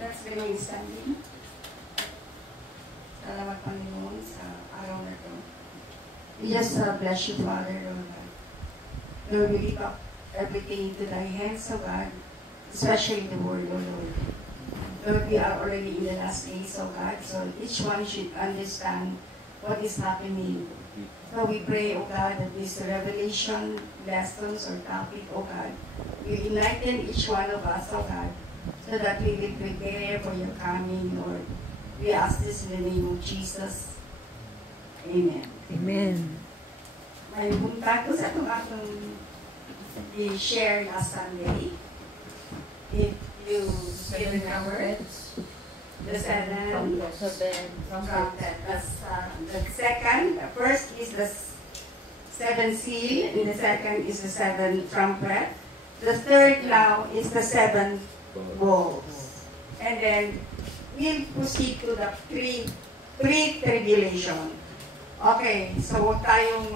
Let's remain standing. Salamat Panginoon sa araw na ito. We just bless you, Father, Lord God. Lord, we lift up everything into thy hands, O God, especially the word, O Lord. Lord, we are already in the last days, O God, so each one should understand what is happening. So we pray, O God, that this revelation, lessons, or topic, O God, will enlighten each one of us, O God, so that we will prepare for your coming, Lord. We ask this in the name of Jesus. Amen. Amen. May punta ko sa itong atong i-share last Sunday. If you still remember, the seven trumpet. The first is the seven seal, and the second is the seven trumpet. The third now is the seven bowls. And then, we'll proceed to the pre-tribulation. Okay, so huwag tayong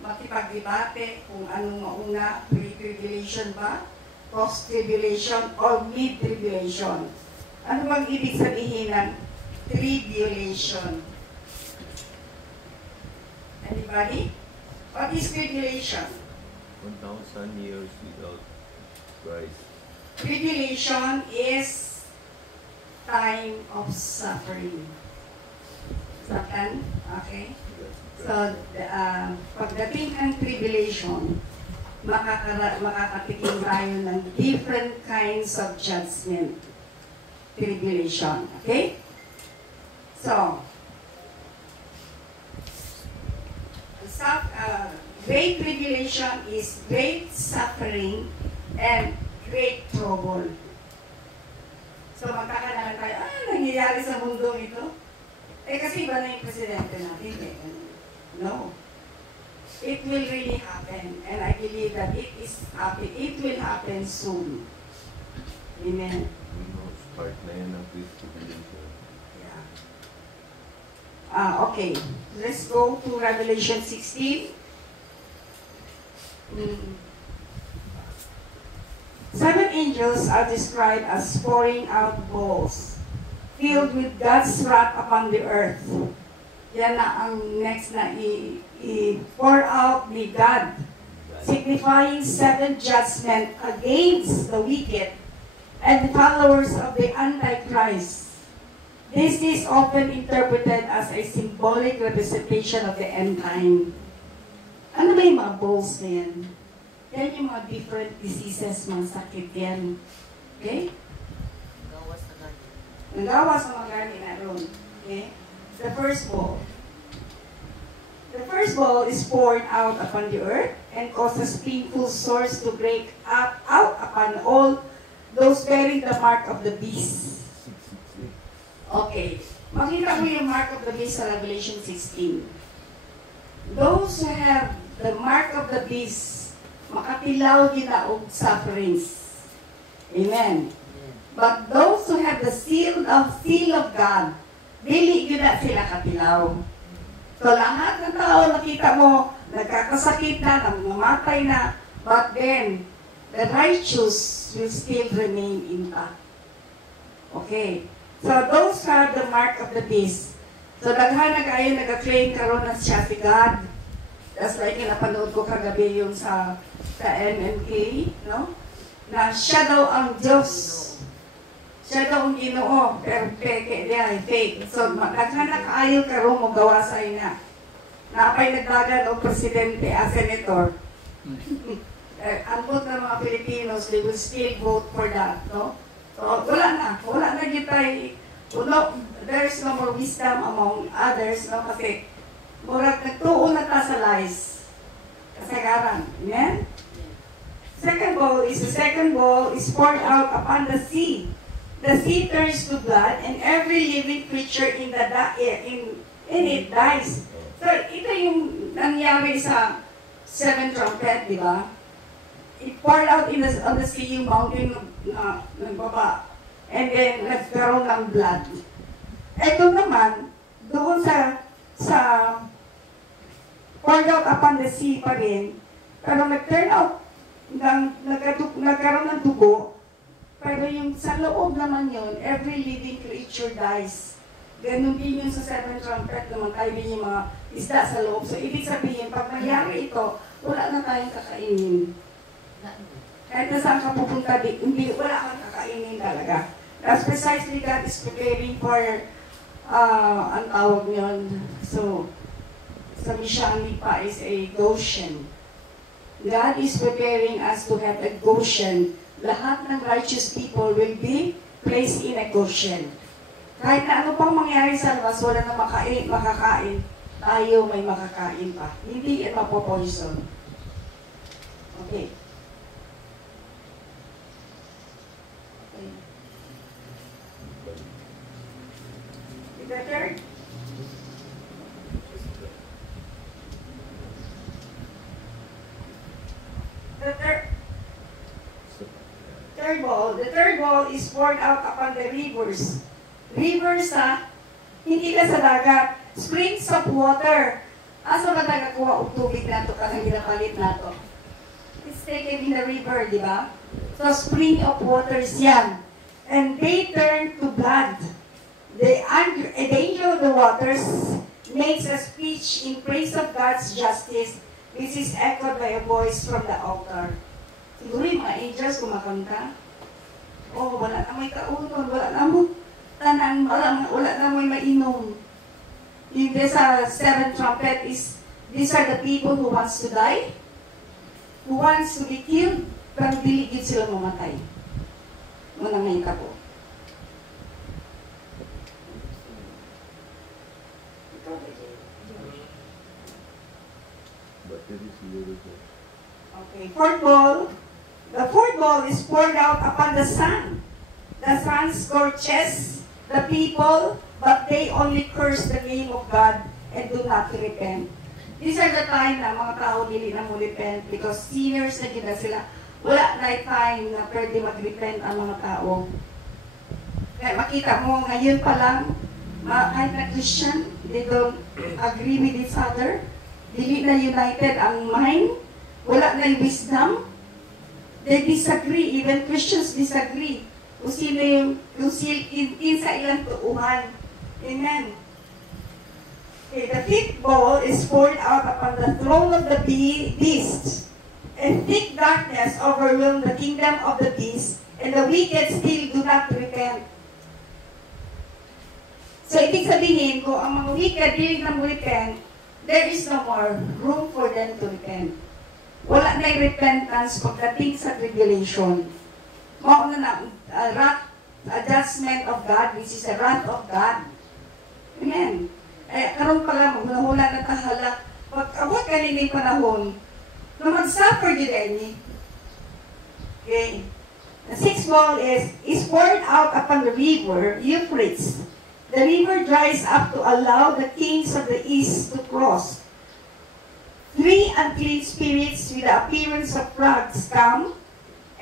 makipag-debate kung anong mauna, pre-tribulation ba, post-tribulation, or mid-tribulation. Ano bang ibig sabihin ng tribulation? Anybody? What is tribulation? 1,000 years without Christ. Tribulation is time of suffering. Saktan? Okay? So, pagdating ng tribulation, makakatikim tayo ng different kinds of judgment. Tribulation. Okay? So, great tribulation is great suffering and great trouble. So, magtaka naman tayo, nangyayari sa mundo ito? Kasi iba na yung presidente natin. No. It will really happen. And I believe that it will happen soon. Amen. Start na yan ang tribulation. Yeah. Okay. Let's go to Revelation 16. Seven angels are described as pouring out bowls filled with God's wrath upon the earth. Yan na ang next na i-pour out ni God, signifying seven judgment against the wicked and the followers of the Antichrist. This is often interpreted as a symbolic representation of the end time. Ano ba yung mga bowls na yan? Yan yung mga different diseases, mga sakit yan. Okay? Nagawa sa mga gani na ron. Okay? The first bowl. The first bowl is poured out upon the earth and causes painful sores to break out upon all those bearing the mark of the beast. Okay. Makita mo yung mark of the beast sa Revelation 16. Those who have the mark of the beast, makatilaw gina og sufferings. Amen. But those who have the seal of God, dili yun na sila katilaw. So lahat ng tao nakita mo, nagkakasakit na, namamatay na, but then, the righteous will still remain intact. Okay. So those who have the mark of the beast. So daghan na kayo nag-claim karon na siya si God. That's like napanood ko kagabi yung sa MMK, no? Na siya daw ang Diyos. Siya daw ang Ginoo, pero peke niya, fake. So, daghan na kaayo karon mo gawasay na. Napay nagdagan o presidente as senator. Ambot ng mga Filipinos, they will still vote for that, no? So, wala na gitay. There's no more wisdom among others, no? Kasi, murag nagtuon na ta sa lies. Kasagaran. Amen? The second bowl is poured out upon the sea. The sea turns to blood, and every living creature in it dies. So, ito yung nangyari sa seven trumpet, di ba? It poured out on the sea, yung mountain na nagbaba. And then, nagkaroon ng blood. Ito naman, doon sa poured out upon the sea pa rin, pero nag-turn out, nagkaroon ng dugo, Pero yung sa loob naman yun, every living creature dies. Ganun din yung sa seven trumpet, namatay din yung mga isda sa loob. So, ibig sabihin, pag nangyari ito, wala na tayong kakainin. Kahit na saan ka pupunta, hindi, wala kang kakainin talaga. That's precisely God is preparing for, ang tawag yun. So, sa Mishang Lipa is a Goshen. God is preparing us to have a Goshen. Lahat ng righteous people will be placed in a Goshen. Kahit na ano pang mangyari sa labas, wala na makakain, tayo may makakain pa. Hindi yan mapopoison. Okay. The third? The third bowl is poured out upon the rivers. Rivers hindi lang sa dagat. Springs of water. Asa ba nagakuha og tubig nato kanang ginapalit nato? It's taken in the river, di ba? So, spring of waters yan. And they turn to blood. The angel of the waters makes a speech in praise of God's justice, which is echoed by a voice from the altar. Siguro yung mga angels kumakanta. Oh, wala na may kaunon, wala na mo tanan, wala na may mainom. Yung sa seven trumpet is, these are the people who wants to die, who wants to be killed, pero diligid sila mamatay. Muna may tabo. Okay, fourth bowl. The fourth bowl is poured out upon the sun. The sun scorches the people, but they only curse the name of God and do not repent. These are the time na mga tao dili na mo repent because sinners na gina sila. Wala na time na pwede mag-repent ang mga tao. Kaya makita mo, ngayon pa lang, kahit na Christian, they don't agree with each other. Dili na united ang mind. Wala na yung wisdom. They disagree. Even Christians disagree. Kung sino yung, sa ilang tuuhan. Amen. Okay, the fifth bowl is poured out upon the throne of the beast. And thick darkness overwhelmed the kingdom of the beast, and the wicked still do not repent. So, ibig sabihin, kung ang mga wicked dili na repent, there is no more room for them to repent. Wala na yung repentance pagdating sa tribulation. Mauna na wrath, adjustment of God, which is a wrath of God. Amen. Eh, karon pala, maghula na tahala. Pag-abot kanining panahon, na mag-suffer din any. Okay. The sixth bowl is poured out upon the river, Euphrates. The river dries up to allow the kings of the east to cross. 3 unclean spirits with the appearance of frogs come,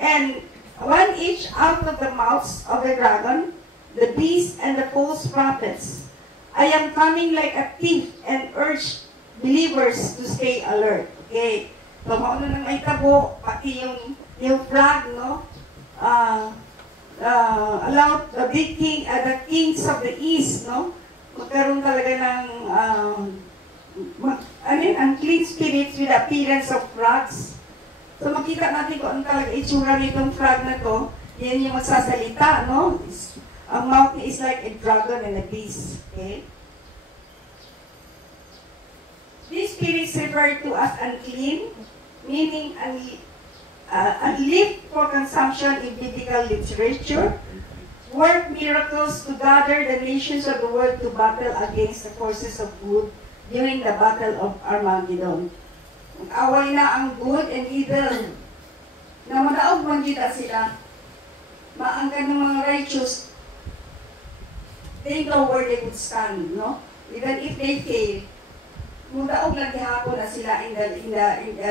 and one each out of the mouths of the dragon, the beast, and the false prophets. I am coming like a thief and urge believers to stay alert. Okay. So, mauna nang may tabo, pati yung frog, no? Allowed the big king, the kings of the east, no? Magkaroon talaga ng unclean spirits with appearance of frogs. So makita natin kung ano talaga itsura nitong frog na to. Yan yung magsasalita, no? Ang mouth is like a dragon and a beast. Okay? These spirits refer to as unclean, meaning unlived for consumption in biblical literature, work miracles to gather the nations of the world to battle against the forces of good during the Battle of Armageddon. Away na ang good and evil. Na madaog man kita sila. Maanggan ng mga righteous. They know where they would stand, no? Even if they fail, madaog lang gihapon na sila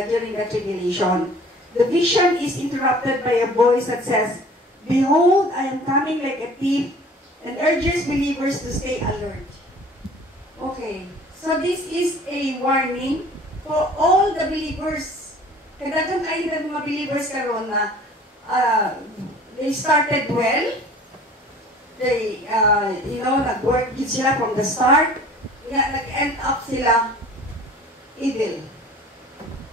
during the tribulation. The vision is interrupted by a voice that says, "Behold, I am coming like a thief," and urges believers to stay alert. Okay. So this is a warning for all the believers. Kadagang kayo ng mga believers karon na They started well. They, nag-work din sila from the start. Nag-end up sila evil.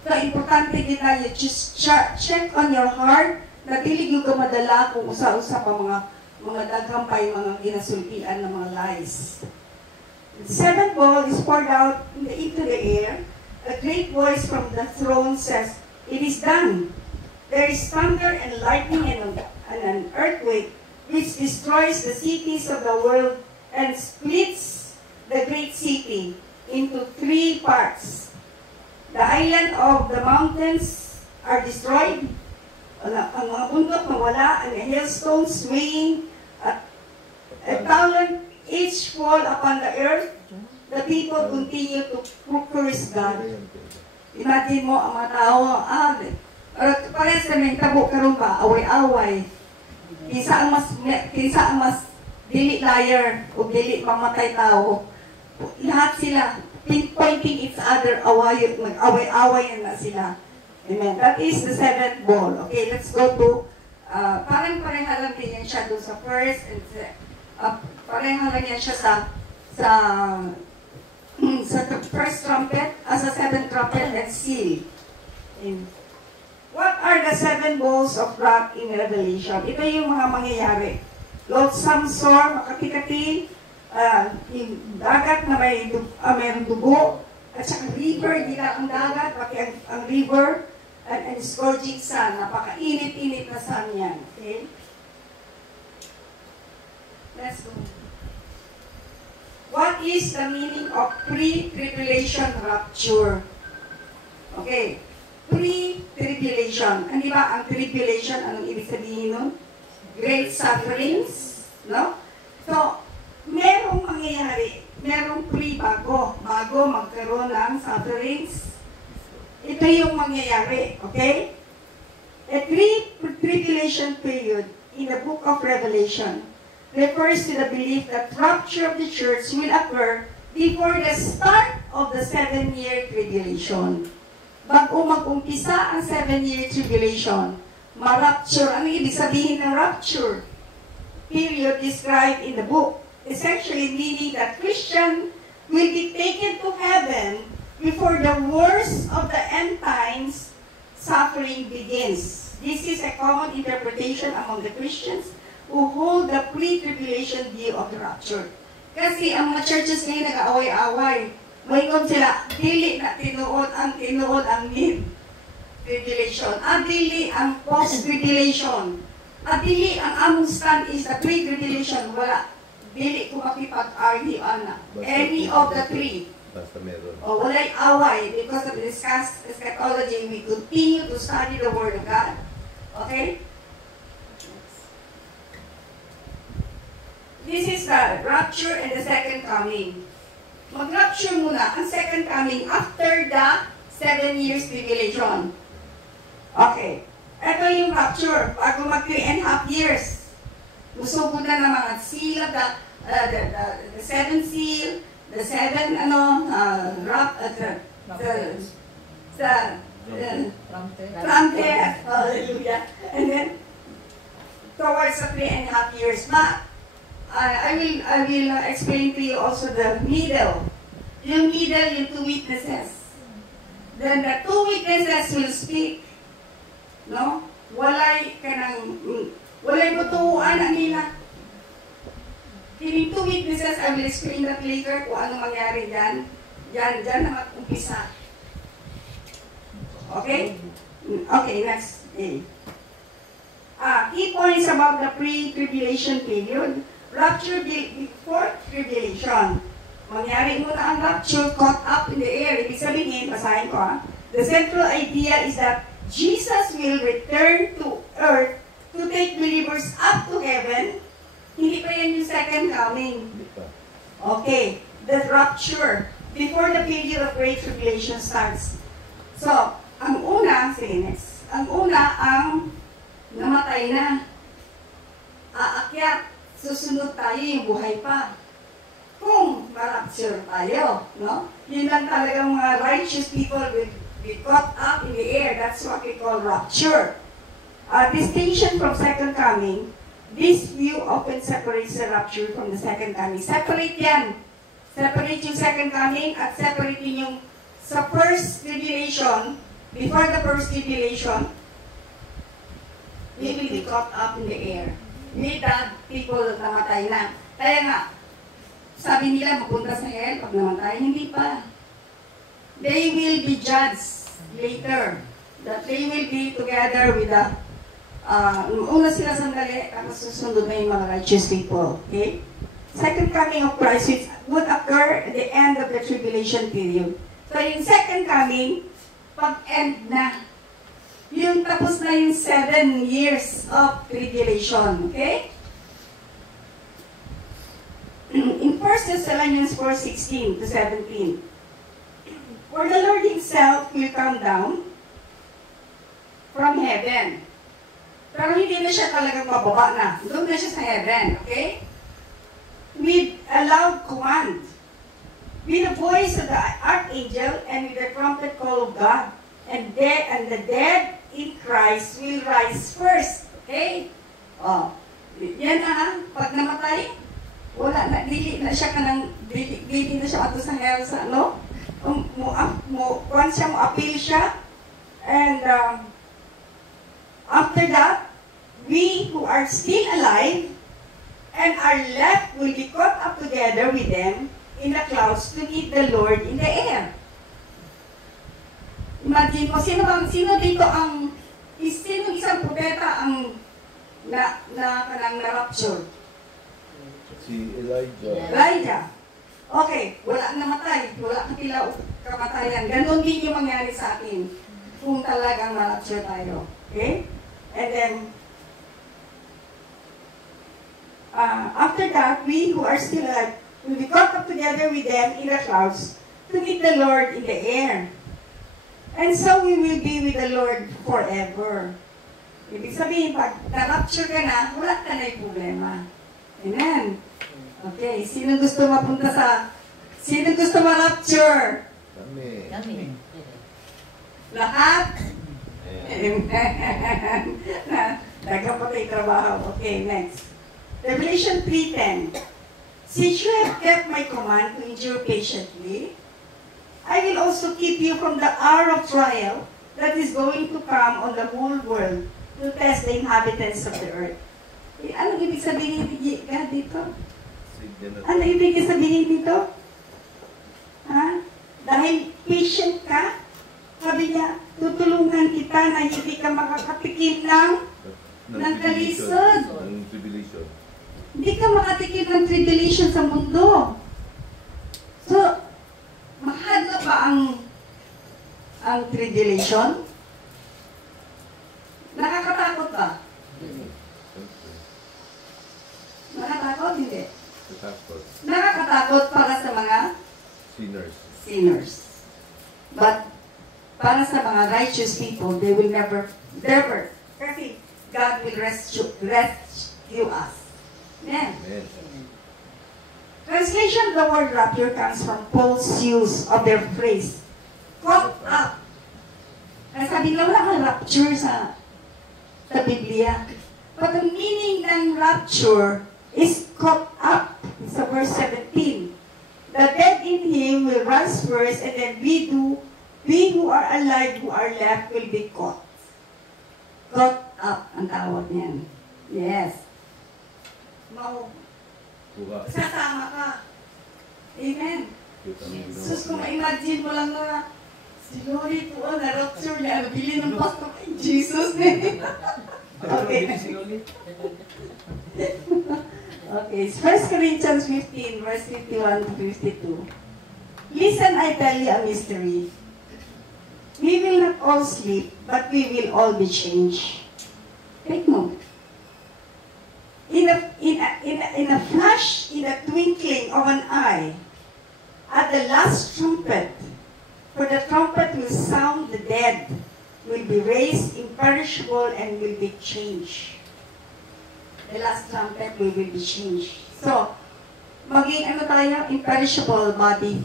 So, importante din na you just check on your heart na dili yung kamadala kung usa-usa pa mga daghampay, mga ginasultian ng mga lies. The seventh bowl is poured out into the air. A great voice from the throne says, "It is done." There is thunder and lightning and an earthquake which destroys the cities of the world and splits the great city into 3 parts. The island of the mountains are destroyed. Ang mga bundok mawala, and the hailstones swaying a talent each fall upon the earth. The people continue to curse God. Imagine mo ang mga tao, parehas kami tabo karon ba, away-away. Kinsa ang mas dili liar o dili mamatay tao. Lahat sila pinpointing each other, mag-away-away na sila. Amen. That is the 7th bowl. Okay, let's go to, parang-pareha lang din yan siya doon sa first, and pareha lang yan siya sa first trumpet, sa 7th trumpet and seal. What are the 7 bowls of wrath in Revelation? Ito yung mga mangyayari. Loathsome storm, makati-kati, yung dagat na mayroong dugo, at saka river, hindi na ang dagat, pati ang river, and scourging sun, napaka-init-init na sun yan. Okay? Let's go. What is the meaning of pre-tribulation rapture? Okay. Pre-tribulation. Ano ba ang tribulation? Anong ibig sabihin nun? Great sufferings. No? So, merong mangyayari. Merong bago magkaroon ng sufferings. Ito yung mangyayari. Okay? A pre-tribulation period in the book of Revelation refers to the belief that rapture of the church will occur before the start of the 7-year tribulation. Bago mag-umpisa ang 7-year tribulation, ma-rapture. Ano ibig sabihin ng rapture? Period described in the book. Essentially meaning that Christian will be taken to heaven before the worst of the end times suffering begins. This is a common interpretation among the Christians who hold the pre-tribulation view of the rapture. Kasi ang mga churches ngayon nag-away-away. Mayroon sila, dili na tinuod ang mid-tribulation. Dili ang post-tribulation. Dili ang among stand is the pre-tribulation. Wala. Dili ko makipag-argue na. Any of the 3. Basta meron. Wala'y away. Because of this eschatology, we continue to study the Word of God. Okay? This is the rapture and the second coming. Mag-rapture muna ang second coming after the 7 years tribulation. Okay. Ito yung rapture. Bago mag 3.5 years. Musugod na ng mga seal of the 7th seal, the 7, trumpet, hallelujah. And then, towards the 3.5 years. I will explain to you also the middle. Yung middle, yung 2 witnesses. Then the 2 witnesses will speak. No? Walay butuan ang nila. Kining 2 witnesses, I will explain that later kung ano mangyari dyan. Dyan na mag-umpisa. Okay? Okay, next. Key points about the pre-tribulation period. Rapture before tribulation. Mangyari muna ang rapture caught up in the air. Ibig sabihin, basahin ko The central idea is that Jesus will return to earth to take believers up to heaven. Hindi pa yan yung second coming. Okay, the rapture before the period of great tribulation starts. So, ang una ang namatay na. Aakyat. Susunod tayo yung buhay pa. Kung ma-rapture tayo, no? Yun lang talagang mga righteous people will be caught up in the air. That's what we call rapture. distinction from second coming, this view often separates the rapture from the second coming. Separate yan. Separate yung second coming at separate yung sa first tribulation, before the first tribulation, we will be caught up in the air. With the people na namatay na. Kaya nga, sabi nila mapunta sa hell pag namatay, hindi pa. They will be judged later. That they will be together with the una sila sandali, tapos susunod na yung mga righteous people. Okay? Second coming of Christ, which would occur at the end of the tribulation period. So yung second coming, pag-end na. Yung tapos na yung 7 years of tribulation. Okay? In 1 Thessalonians 4:16 to 17, for the Lord Himself will come down from heaven. Pero hindi na siya talagang mababa na. Doon na siya sa heaven. Okay? With a loud command, with the voice of the archangel, and with the trumpet call of God, and the dead in Christ will rise first. Okay? Oh, yan na, pag namatay, wala na, dili na siya kanang, dili na siya ato sa hell sa ano, once siya mo-appeal siya, and after that, we who are still alive and are left will be caught up together with them in the clouds to meet the Lord in the air. Imagine mo, sino dito ang, sino isang propeta ang kanang na-rapture? Si Elijah. Elijah. Okay, wala namatay, wala kapila kamatayan. Ganon din yung mangyari sa atin kung talagang ma-rapture tayo. Okay? And then, after that, we who are still alive will be caught up together with them in the clouds to meet the Lord in the air. And so we will be with the Lord forever. Ibig sabihin, pag na-rapture ka na, wala ka na yung problema. Amen. Okay, sino gusto ma-rapture? Kami. Lahat? Amen. Nagkapatay trabaho. Okay, next. Revelation 3:10. Since you have kept my command to endure patiently, I will also keep you from the hour of trial that is going to come on the whole world to test the inhabitants of the earth. Anong ibig sabihin dito? Ano ibig sabihin dito? Ha? Dahil patient ka, sabi niya, tutulungan kita na hindi ka makakatikim ng kalisod. Ng tribulation. Hindi ka makatikim ng tribulation sa mundo. So, mahal ba ang tribulation? Nakakatakot ba? Nakakatakot? Hindi. Nakakatakot para sa mga sinners. But para sa mga righteous people, they will never, kasi God will rescue us. Amen. Translation of the word rapture comes from Paul's use of their phrase, caught up. Kaya sabi nila, wala kang rapture sa Biblia. But the meaning ng rapture is caught up. It's sa verse 17. The dead in Him will rise first, and then we who are alive, who are left, will be caught. Caught up ang tawag niyan. Yes. Sasama ka. Amen. Sus, kung ma-imagine mo lang na si Lori po, na-rapture niya, bili ng pastor kay Jesus. Okay. Okay, 1 Corinthians 15, verse 51 to 52. Listen, I tell you a mystery. We will not all sleep, but we will all be changed. Take note. In a flash, in a twinkling of an eye, at the last trumpet, for the trumpet will sound, the dead will be raised imperishable and will be changed. The last trumpet will be changed. So, maging tayo, imperishable body.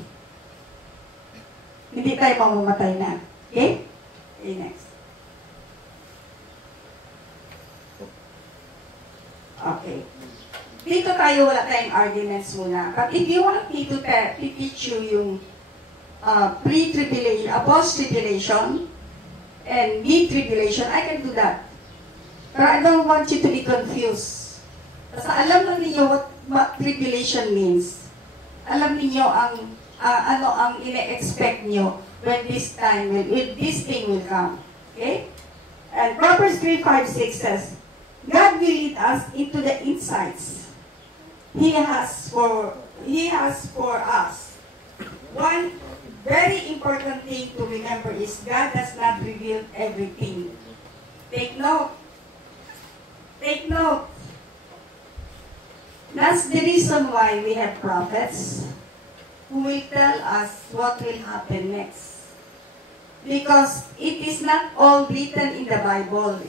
Hindi tayo mamamatay na. Okay? Okay, next. Okay. Dito tayo, wala tayong arguments muna. But if you want me to teach you yung pre-tribulation, post-tribulation, and mid-tribulation, I can do that. But I don't want you to be confused. Kasi alam na ninyo what tribulation means. Alam ninyo ano ang ine-expect nyo when this thing will come. Okay? And Proverbs 3:5-6 says, God will lead us into the insights He has for us. One very important thing to remember is God does not reveal everything. Take note. Take note. That's the reason why we have prophets who will tell us what will happen next. Because it is not all written in the Bible.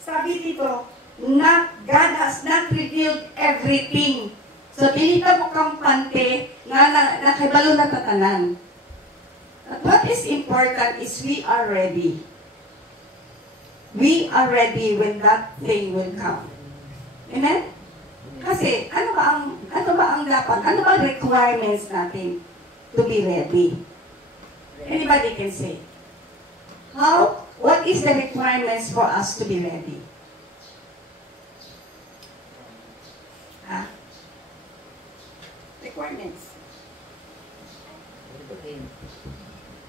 Sabi dito, God has not revealed everything. So, dili ka mo kampante nga nakibalo na tatanan. But what is important is we are ready. We are ready when that thing will come. Amen? Kasi, ano ba ang dapat, ano ba ang requirements natin to be ready? Anybody can say. What is the requirements for us to be ready? Requirements.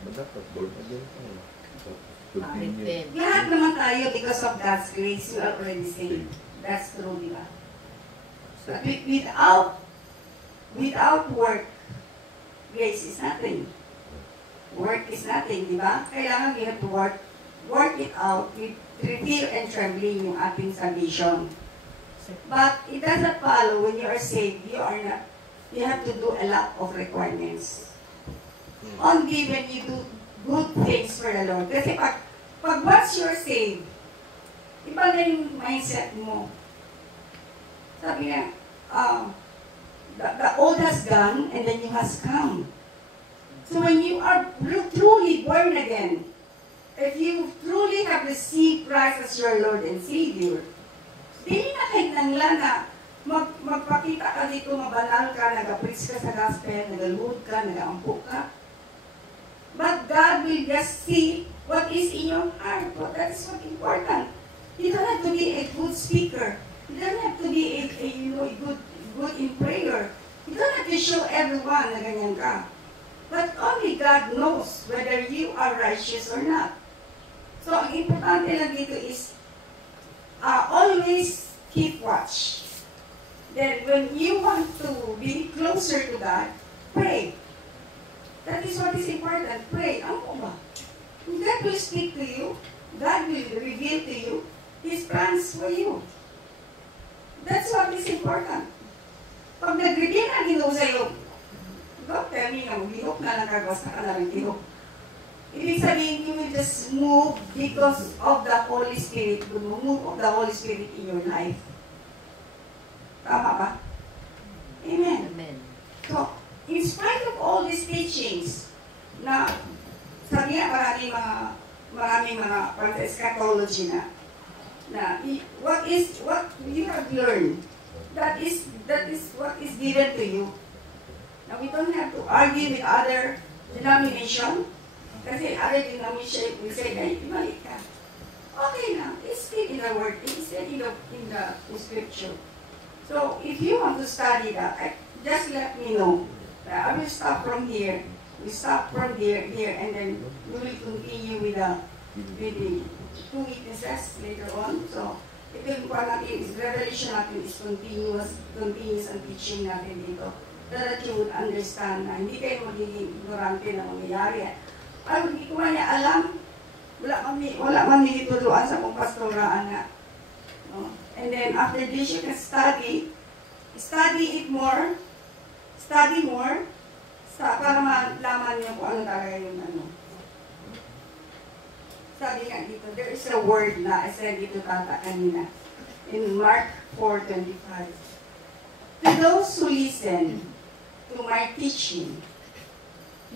Dapat born again tayo. Lahat naman tayo because of God's grace, you are already saved. That's true, di ba? But without work, grace is nothing. Work is nothing, di ba? Kailangan we have to work it out with fear and trembling yung ating salvation. But it doesn't follow when you are saved, you have to do a lot of requirements. Only when you do good things for the Lord. Kasi pag once you're saved, iba na yung mindset mo. Sabi niya, the old has gone and the new has come. So when you are truly born again, if you truly have received Christ as your Lord and Savior, hindi na kailangan na magpakita ka dito, mabanal ka, nag-preach ka sa gospel, nag-alud ka, nag-ampo ka. But God will just see what is in your heart. That is what important. You don't have to be a good speaker. You don't have to be good in prayer. You don't have to show everyone na ganyan ka. But only God knows whether you are righteous or not. So, ang importante lang dito is always keep watch. Then, when you want to be closer to God, pray. That is what is important. Pray. Ano ba? God will speak to you. God will reveal to you His plans for you. That's what is important. Pag nag-reveal ang Ginoo sa'yo, don't tell me na maglihok na lang kagwas na ka na rin tihok. Ibig sabihin, you will just move because of the Holy Spirit. The move of the Holy Spirit in your life. Tama ba? Amen. Amen. So, in spite of all these teachings, na sabi nga maraming mga eschatology na what you have learned, that is what is given to you. Now, we don't have to argue with other denomination, kasi other denomination will say, ay, mali ka. Okay na, it's still in the word, it's still in the scripture. So, if you want to study that, just let me know. I will stop from here. We stop from here, and then we will continue with the two witnesses later on. So, ito yung revelation natin is continuous ang teaching natin dito. So that you would understand na hindi kayo magiging ignorante na mangyayari. Ay, hindi ko man niya alam. Wala man nilituruan sa kong pastoraan na. No? And then after this, you can study it more, para malaman niyo kung ano talaga yung ano. Sabi nga dito, there is a word na I said dito tata kanina in Mark 4:25. To those who listen to my teaching,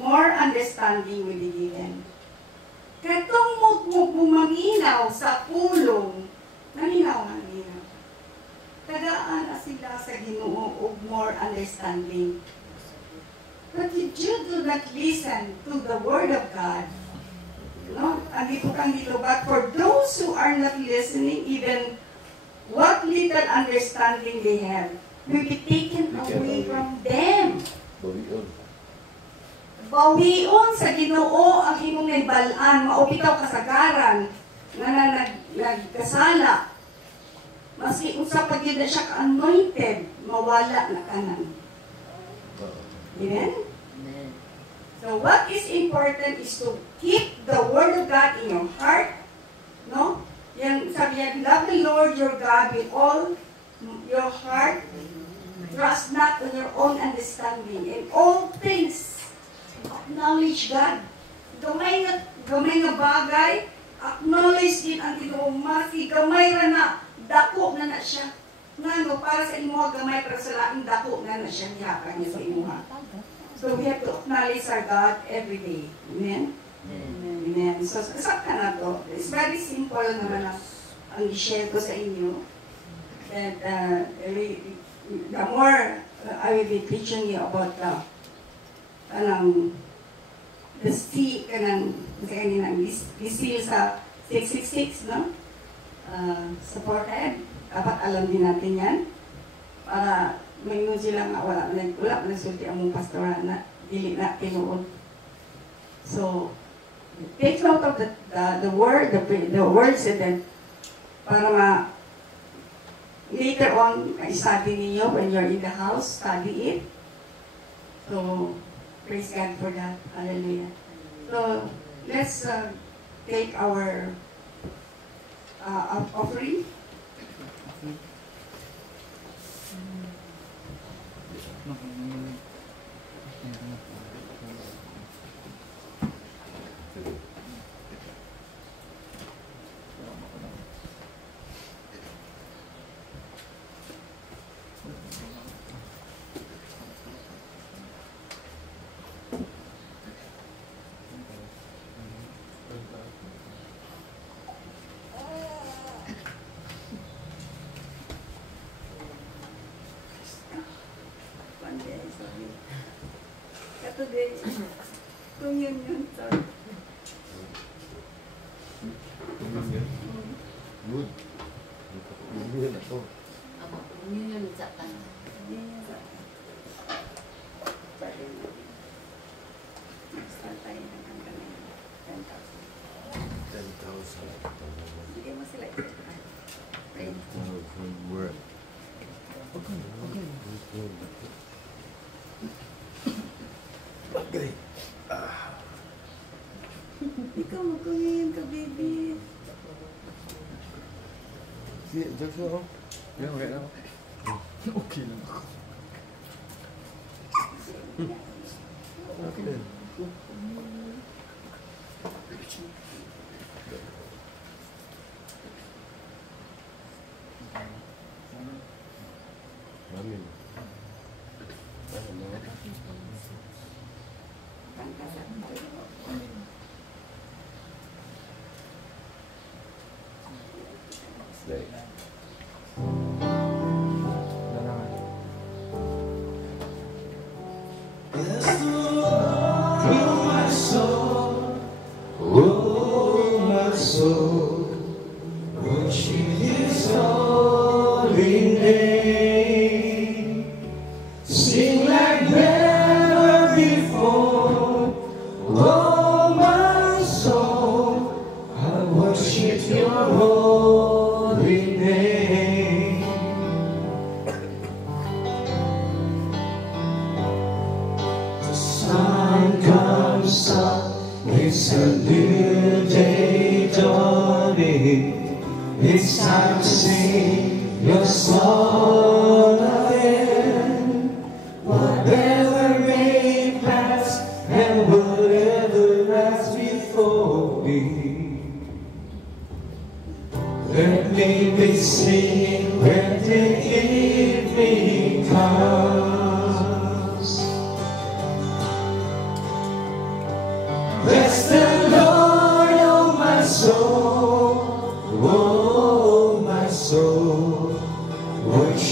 more understanding will be given. Katong mo bumaminaw sa pulong, naminaw. tagaan na sila sa Ginoo ug more understanding. But if you do not listen to the Word of God, no, andito kang dito, but for those who are not listening, even what little understanding they have will be taken away from them. Bawion. Bawion sa Ginoo ang imong naibalaan, maupitaw kasagaran, nga nagkasala. Maski unsa pa gyud na siya ka-anointed, mawala na kanan. Amen? So what is important is to keep the Word of God in your heart. No? Yan, sabi niya, love the Lord your God with all your heart. Trust not on your own understanding. In all things, acknowledge God. Gamay nga bagay, acknowledge din ang Ginoo. Masi gamay ra na, dako na siya. Nga para sa imuha gamay, para sa laing dako na siya, nihaka niya sa imuha. So we have to acknowledge our God every day. Amen? Amen. So kasap ka na to. It's very simple naman ang i-share ko sa inyo. And the more I will be teaching you about the sea, kanang seal sa 666, no? Sa forehead. Dapat alam din natin yan. Para mayroon sila nga wala sulti ang mong pastoral na dili na tinuod. So take note of the words, and then para later on study ninyo when you're in the house, study it. So praise God for that. Hallelujah. So let's take our offering. Today, communion, sorry. Communion? Good. Communion ako. Communion sa tanah. Start tayo ng hanggang 10,000. 10,000. Bigyan mo sila. 10,000 worth. Okay. Bagay. Ikaw magkumiyan ka, baby. Si Joshua, oh. Yeah, okay lang. Okay lang ako. Okay. Amin. Stay. It's a new day dawning. It's time to sing your song again. Whatever may pass and whatever lies before me, let me be singing when the evening comes. Bless the Lord, oh my soul, worship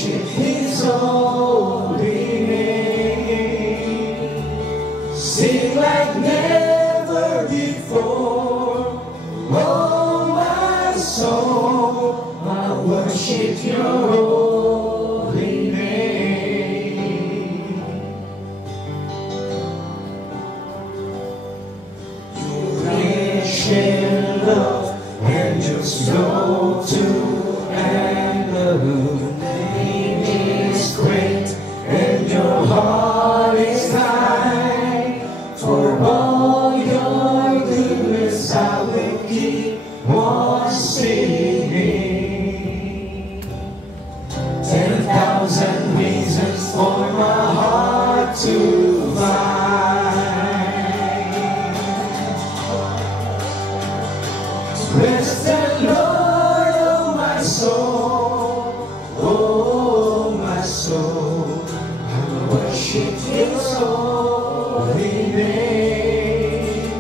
keep on singing. 10,000 reasons for my heart to find. Bless the Lord, oh my soul, oh my soul. I worship His holy name.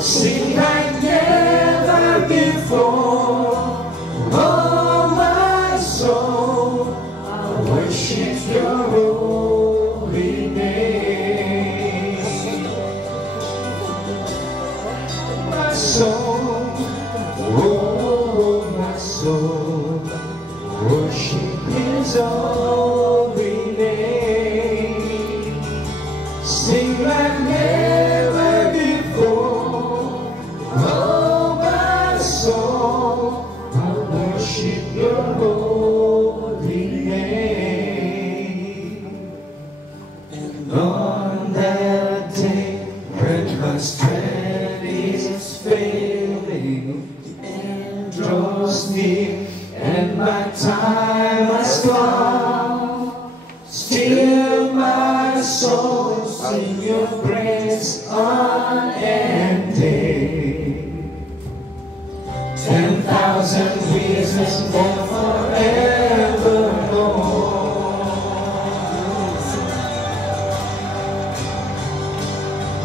Sing like never before, oh my soul. I worship Your holy name. My soul, oh my soul, worship His holy name. Sing like never before, oh my soul, I worship Your holy name. And on that day when my strength is failing and draws near and my time has come, still my soul sing Your praise unending. 10,000 reasons for forevermore.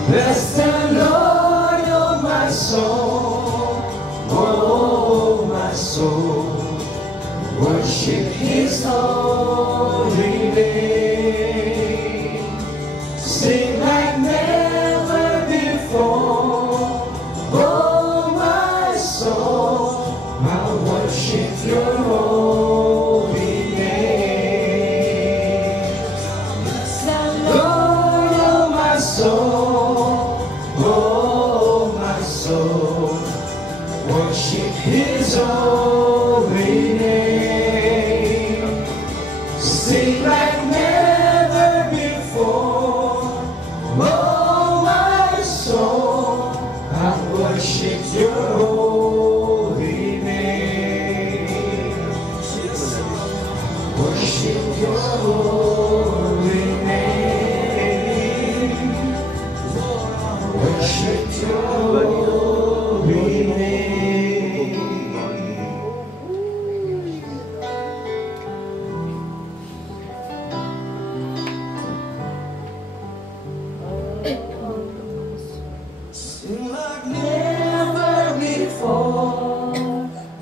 Bless the Lord, oh my soul, oh my soul. Worship His holy name. Sing like never before, oh my soul. I worship Your holy name. Bless the Lord, oh my soul, oh my soul. Worship His holy name. Sing like never before, oh my soul. I worship Your holy name. Worship Your holy name. Worship Your holy name. Sing like never before,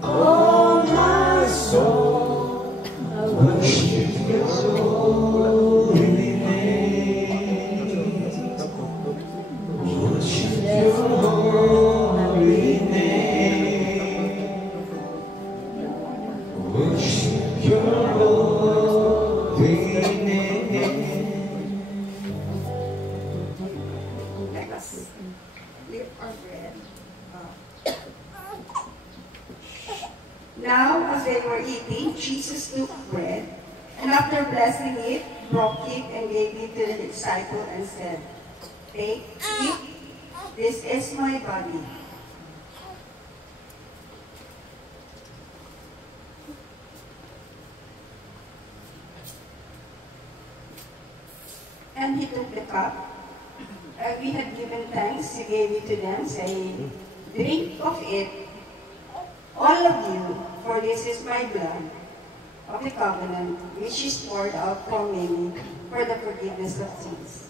oh my soul. I worship Your holy name. Worship Your holy name. Worship Your holy name. Let us lift our bread. Now, as they were eating, Jesus took bread, and after blessing it, broke it and gave it to the disciple and said, "Take, eat, this is my body." And He took the cup. We had given thanks, He gave it to them, saying, "Drink of it, all of you, for this is my blood of the covenant, which is poured out for many for the forgiveness of sins."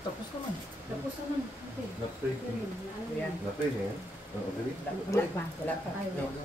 Tapos naman. Tapos naman. Okay. Na-pray. Ano yan? Na-pray niya yan? Okay. Wala pa. Wala pa. Ay, wala.